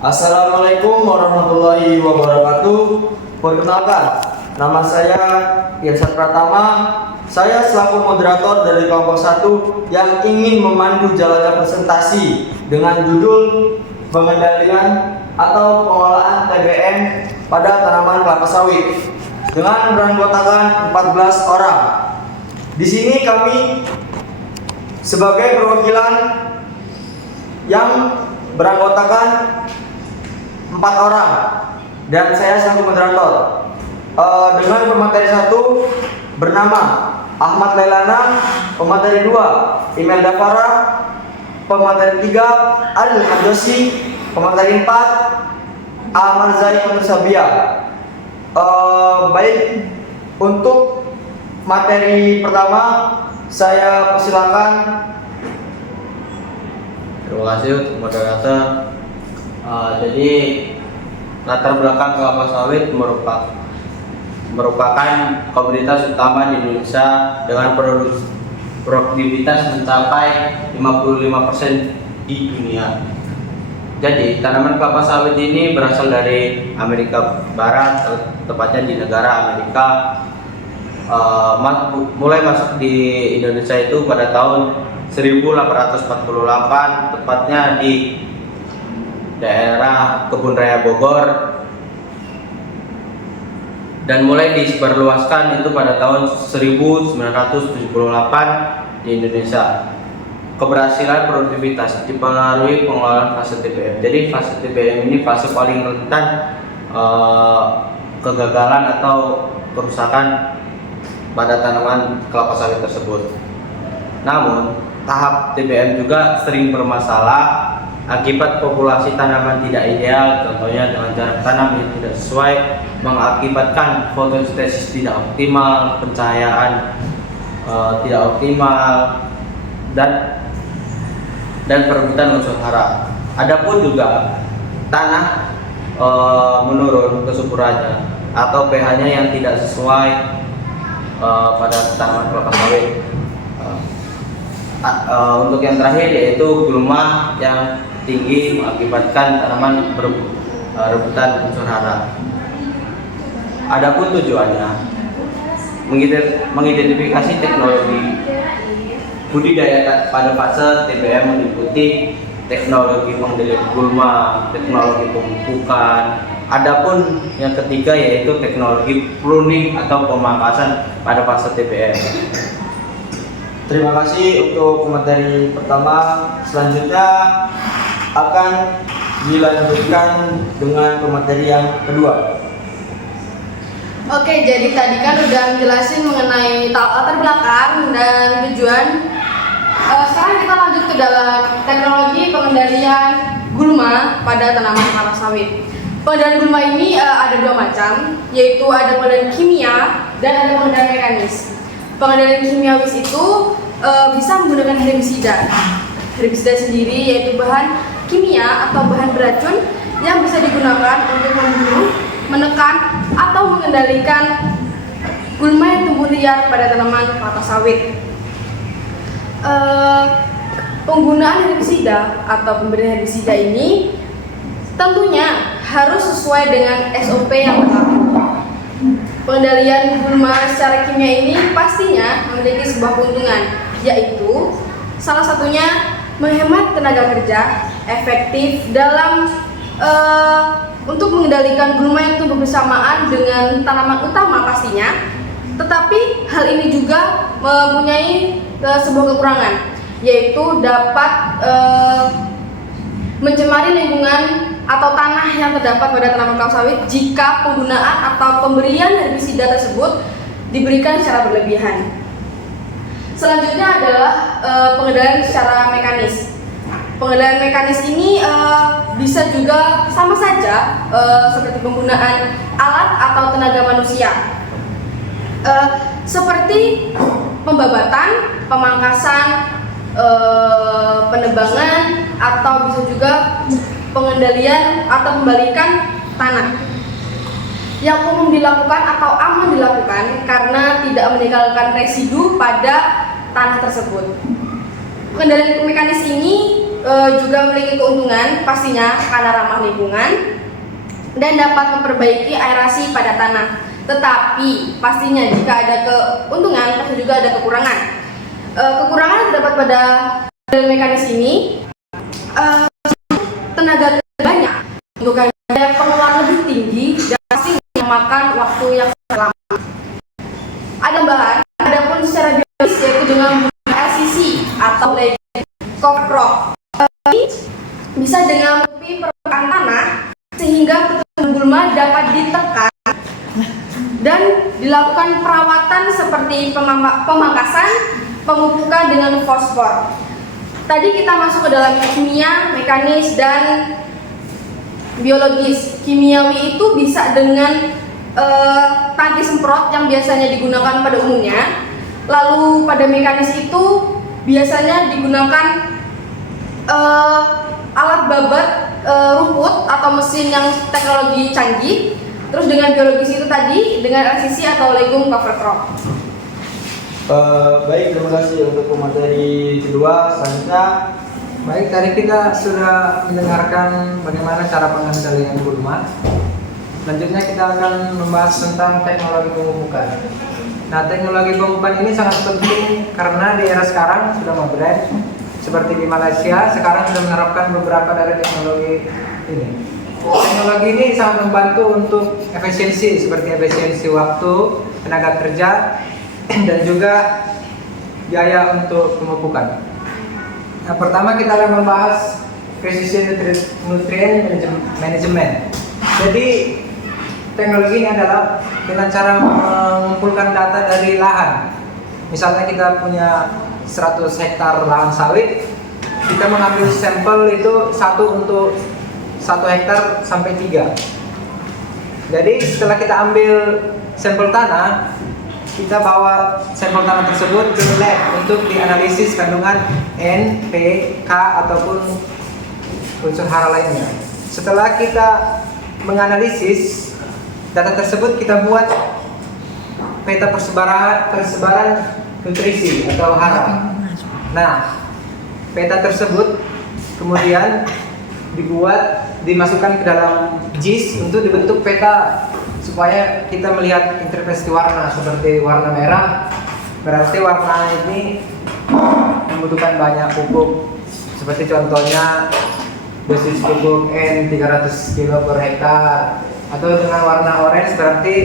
Assalamualaikum warahmatullahi wabarakatuh. Perkenalkan, nama saya Irsad Pratama. Saya selaku moderator dari kelompok 1 yang ingin memandu jalannya presentasi dengan judul pengendalian atau pengolahan TBM pada tanaman kelapa sawit dengan beranggotakan 14 orang. Di sini kami sebagai perwakilan yang beranggotakan 4 orang dan saya selaku moderator. Dengan pemateri 1 bernama Ahmad Lailana, pemateri 2 Imelda Farah, pemateri 3 Adil Hajosi, pemateri 4 Ahmad Zainul Sabia. Baik, untuk materi pertama saya persilakan. Terima kasih untuk moderator. Jadi latar belakang kelapa sawit merupakan komoditas utama di Indonesia dengan produktivitas mencapai 55% di dunia. Jadi tanaman kelapa sawit ini berasal dari Amerika Barat, tepatnya di negara Amerika. Mulai masuk di Indonesia itu pada tahun 1848, tepatnya di daerah Kebun Raya Bogor, dan mulai disebarluaskan itu pada tahun 1978 di Indonesia. Keberhasilan produktivitas dipengaruhi pengelolaan fase TBM. Jadi fase TBM ini fase paling rentan kegagalan atau kerusakan pada tanaman kelapa sawit tersebut. Namun tahap TBM juga sering bermasalah akibat populasi tanaman tidak ideal, contohnya dengan jarak tanam yang tidak sesuai, mengakibatkan fotosintesis tidak optimal, pencahayaan tidak optimal, dan perebutan unsur hara. Adapun juga tanah menurun kesuburannya atau pH-nya yang tidak sesuai pada tanaman kelapa sawit. Untuk yang terakhir yaitu gulma yang tinggi mengakibatkan tanaman rebutan unsur hara. Adapun tujuannya mengidentifikasi teknologi budidaya pada fase TBM meliputi teknologi pengendalian gulma, teknologi pemupukan. Adapun yang ketiga yaitu teknologi pruning atau pemangkasan pada fase TBM. Terima kasih untuk materi pertama. Selanjutnya akan dilanjutkan dengan pemateri yang kedua. Oke, jadi tadi kan udah jelasin mengenai latar belakang dan tujuan. Sekarang kita lanjut ke dalam teknologi pengendalian gulma pada tanaman kelapa sawit. Pengendalian gulma ini ada 2 macam, yaitu ada pengendalian kimia dan ada pengendalian mekanis. Pengendalian kimiawis itu bisa menggunakan herbisida. Herbisida sendiri yaitu bahan kimia atau bahan beracun yang bisa digunakan untuk membunuh, menekan, atau mengendalikan gulma yang tumbuh liar pada tanaman kelapa sawit. Penggunaan herbisida atau pemberian herbisida ini tentunya harus sesuai dengan SOP yang berlaku. Pengendalian gulma secara kimia ini pastinya memiliki sebuah keuntungan, yaitu salah satunya menghemat tenaga kerja, efektif dalam untuk mengendalikan gulma yang tumbuh bersamaan dengan tanaman utama pastinya. Tetapi hal ini juga mempunyai sebuah kekurangan, yaitu dapat mencemari lingkungan atau tanah yang terdapat pada tanaman kelapa sawit jika penggunaan atau pemberian herbisida tersebut diberikan secara berlebihan. Selanjutnya adalah pengendalian secara mekanis. Pengendalian mekanis ini bisa juga sama saja seperti penggunaan alat atau tenaga manusia, seperti pembabatan, pemangkasan, penebangan, atau bisa juga pengendalian atau pembalikan tanah yang umum dilakukan atau aman dilakukan karena tidak meninggalkan residu pada tanah tersebut. Pengendalian mekanis ini juga memiliki keuntungan pastinya karena ramah lingkungan dan dapat memperbaiki aerasi pada tanah. Tetapi pastinya jika ada keuntungan pasti juga ada kekurangan. Kekurangan yang terdapat pada mekanis ini, tenaga kerja banyak, untuk ada pengeluaran lebih tinggi dan pasti memakan waktu yang lama. Ada bahan, adapun secara biologis yaitu dengan LCC atau Legend Cover Crop. Bisa dengan menutupi permukaan tanah sehingga pertumbuhan gulma dapat ditekan dan dilakukan perawatan seperti pemangkasan, pemupukan dengan fosfor. Tadi kita masuk ke dalam kimia, mekanis, dan biologis. Kimiawi itu bisa dengan tangki semprot yang biasanya digunakan pada umumnya. Lalu pada mekanis itu biasanya digunakan alat babat rumput atau mesin yang teknologi canggih. Terus dengan biologis itu tadi dengan LCC atau legume cover crop. Baik, terima kasih untuk materi kedua. Selanjutnya, Baik, tadi kita sudah mendengarkan bagaimana cara pengendalian gulma. Selanjutnya kita akan membahas tentang teknologi pemupukan. Nah, teknologi pemupukan ini sangat penting karena di era sekarang sudah modern. Seperti di Malaysia, sekarang sudah menerapkan beberapa dari teknologi ini. Teknologi ini sangat membantu untuk efisiensi, seperti efisiensi waktu, tenaga kerja, dan juga biaya untuk pemupukan. Nah, pertama kita akan membahas precision nutrient management. Jadi teknologi ini adalah dengan cara mengumpulkan data dari lahan. Misalnya kita punya 100 hektar lahan sawit, kita mengambil sampel itu untuk 1 hektar sampai 3. Jadi setelah kita ambil sampel tanah, kita bawa sampel tanah tersebut ke lab untuk dianalisis kandungan N, P, K ataupun unsur hara lainnya. Setelah kita menganalisis data tersebut, kita buat peta persebaran nutrisi atau hara. Nah, peta tersebut kemudian dimasukkan ke dalam JIS untuk dibentuk peta supaya kita melihat interpretasi warna. Seperti warna merah, berarti warna ini membutuhkan banyak pupuk. Seperti contohnya dosis pupuk N 300 kg per hektar. Atau dengan warna orange berarti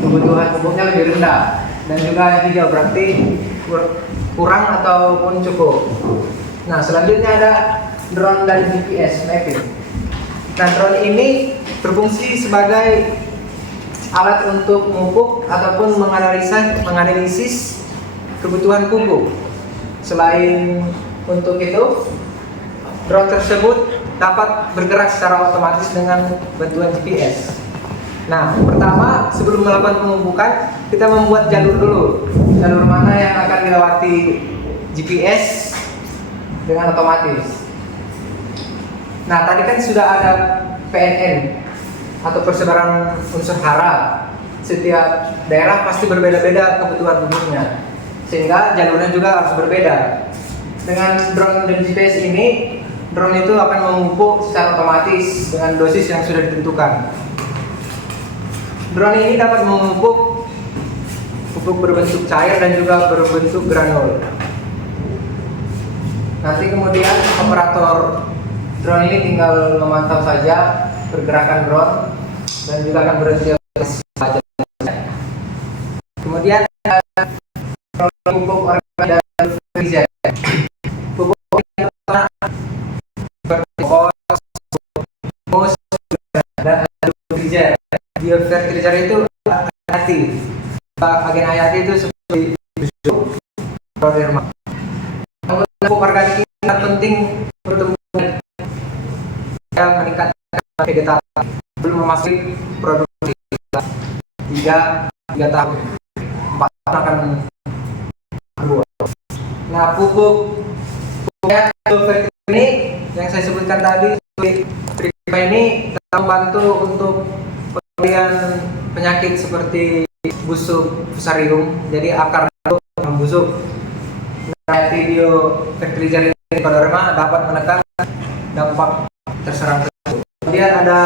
kebutuhan pupuknya lebih rendah. Dan juga hijau berarti kurang ataupun cukup. Nah, selanjutnya ada drone dan GPS mapping. Nah, drone ini berfungsi sebagai alat untuk memupuk ataupun menganalisis kebutuhan pupuk. Selain untuk itu, drone tersebut dapat bergerak secara otomatis dengan bantuan GPS. Nah, pertama sebelum melakukan pemupukan, kita membuat jalur dulu. Jalur mana yang akan dilewati GPS dengan otomatis. Nah, tadi kan sudah ada PNN atau persebaran unsur hara. Setiap daerah pasti berbeda-beda kebutuhan pupuknya, sehingga jalurnya juga harus berbeda. Dengan drone dan GPS ini, drone itu akan memupuk secara otomatis dengan dosis yang sudah ditentukan. Drone ini dapat memupuk pupuk berbentuk cair dan juga berbentuk granul. Nanti kemudian operator drone ini tinggal memantau saja pergerakan drone dan juga akan berhenti saja. Kemudian pupuk organik dan fertilizer. Pupuk organik seperti humus dan fertilizer. Biofertilizer itu hayati. Agen hayati itu seperti busuk, proderma. Pupuk organik ini sangat penting pertumbuhan yang meningkatkan vegetasi belum memasuki produksi 3 tahun 4 tahun akan berbuah. Nah, pupuknya fertilizer ini yang saya sebutkan tadi ini dapat membantu untuk pengalihan penyakit seperti busuk fusarium, jadi akar itu membusuk. Nah, video fertilizer ini koderma dapat menekan dampak terserang tersebut. Kemudian ada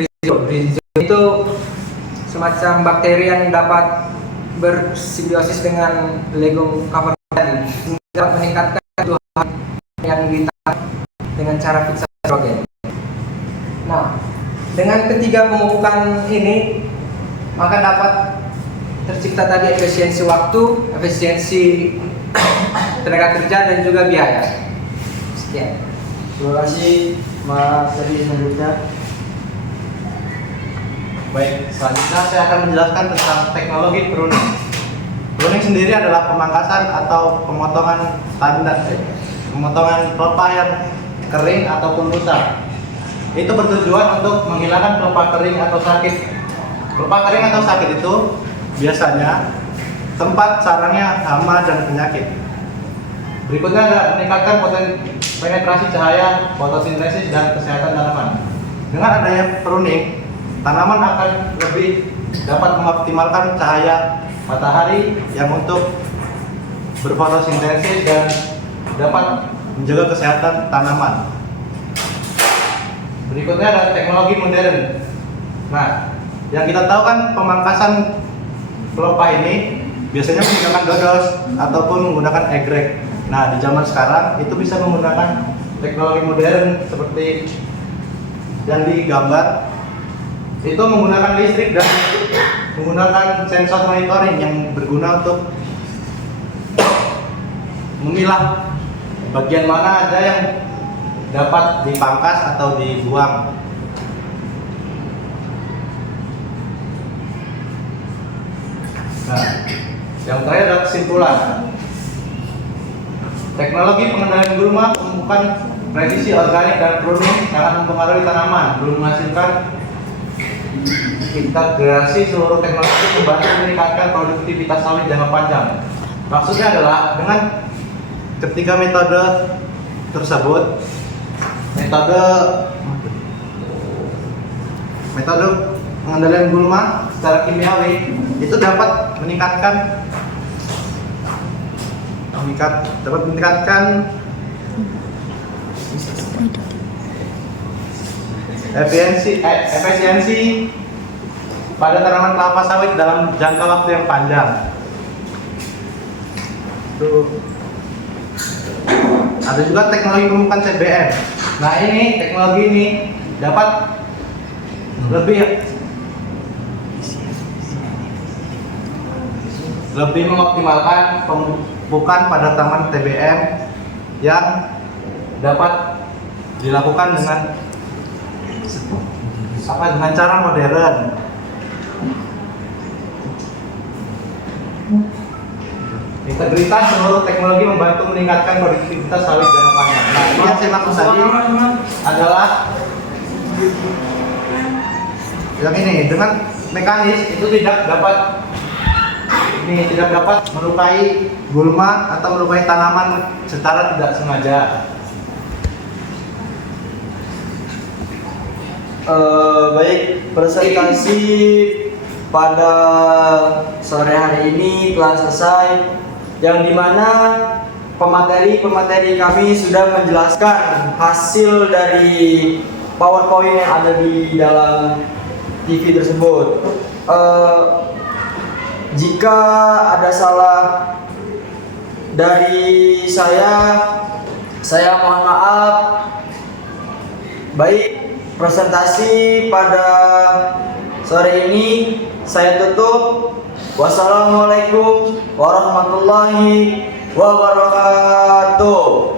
Rhizobium itu semacam bakteri yang dapat bersimbiosis dengan legum cover tadi, dapat meningkatkan kebutuhan yang ditahan dengan cara fixasi nitrogen. Nah, dengan ketiga pemupukan ini maka dapat tercipta tadi efisiensi waktu, efisiensi tenaga kerja dan juga biaya. Sekian. Terima kasih Mas Edi. Selanjutnya Baik, selanjutnya saya akan menjelaskan tentang teknologi pruning. Pruning sendiri adalah pemangkasan atau pemotongan standar, pemotongan pelepah yang kering ataupun rusak. Itu bertujuan untuk menghilangkan pelepah kering atau sakit. Pelepah kering atau sakit itu biasanya tempat sarangnya hama dan penyakit. Berikutnya ada meningkatkan penetrasi cahaya, fotosintesis, dan kesehatan tanaman. Dengan adanya pruning, tanaman akan lebih dapat mengoptimalkan cahaya matahari yang untuk berfotosintesis dan dapat menjaga kesehatan tanaman. Berikutnya ada teknologi modern. Nah, yang kita tahu kan pemangkasan pelepah ini biasanya menggunakan dodos ataupun menggunakan egreg. Nah, di zaman sekarang itu bisa menggunakan teknologi modern seperti yang digambar. Itu menggunakan listrik dan menggunakan sensor monitoring yang berguna untuk memilah bagian mana aja yang dapat dipangkas atau dibuang. Nah, yang terakhir adalah kesimpulan. Teknologi pengendalian gulma, pemupukan presisi organik dan pruning sangat mempengaruhi tanaman, belum menghasilkan integrasi seluruh teknologi membantu meningkatkan produktivitas sawit jangka panjang. Maksudnya adalah dengan ketiga metode tersebut, metode pengendalian gulma secara kimiawi itu dapat meningkatkan efisiensi pada tanaman kelapa sawit dalam jangka waktu yang panjang. Ada juga teknologi pemupukan CBM. Nah, ini teknologi ini dapat lebih mengoptimalkan pemupukan pada tanaman TBM yang dapat dilakukan dengan cara modern. Integritas seluruh teknologi membantu meningkatkan produktivitas sawit jangka panjang. Nah, ini yang saya maksud tadi adalah yang ini dengan mekanis itu tidak dapat melukai gulma atau melukai tanaman secara tidak sengaja. baik, presentasi pada sore hari ini telah selesai, yang dimana pemateri kami sudah menjelaskan hasil dari PowerPoint yang ada di dalam TV tersebut. Jika ada salah dari saya mohon maaf. Baik, presentasi pada sore ini saya tutup. Wassalamualaikum warahmatullahi wabarakatuh.